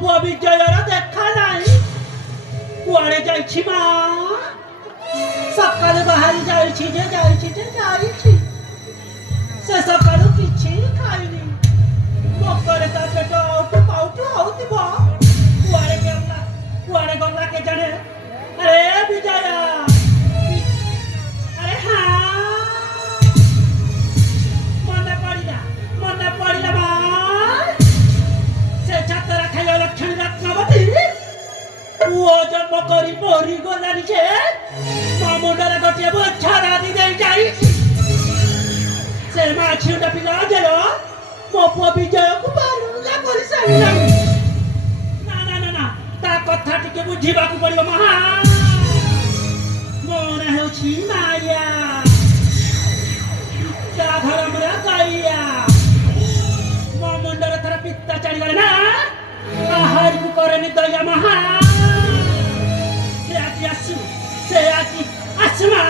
पुआ विजयर देखा नहीं कुआड़े जाइछि मा सकाळे बाहरी जाइछि जे से सकाळू किछि खाइनी मकरे ता पेट आउट पाउट होउतिबो कुआड़े गल्ला के जाने अरे विजया अरे हाँ मने पड़िला बा से छात्र खाइयो लक्षण रत्नवती पुओ जन्म करी मरी गलानी से मुंडरे गोटे बोछारा दी दे जाई से माछिउटा पिला जयो मो पुओ विजय को बारुला करी सारिला ना ता कथा टिके बुझिबा को पड़िबो महा मोर हेउछि माया ता घर मरा गाइया मो मुंडरे थरा पित्ता चढ़ी गले ना आहार को करनी दया महा से आसु से आसमा